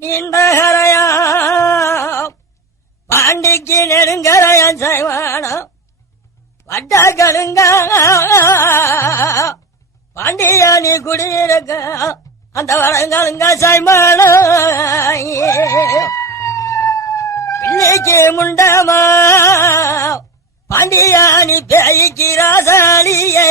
நீண்டகரையா பாண்டிக்கு நெடுங்கரையன் செய்வானம் வட்டகலுங்க பாண்டியா நீ குடியிருக்க அந்த வடங்களுங்க செய்மான பிள்ளைக்கு முண்டமா பாண்டியா நீ பேய்க்கு ராசாலியே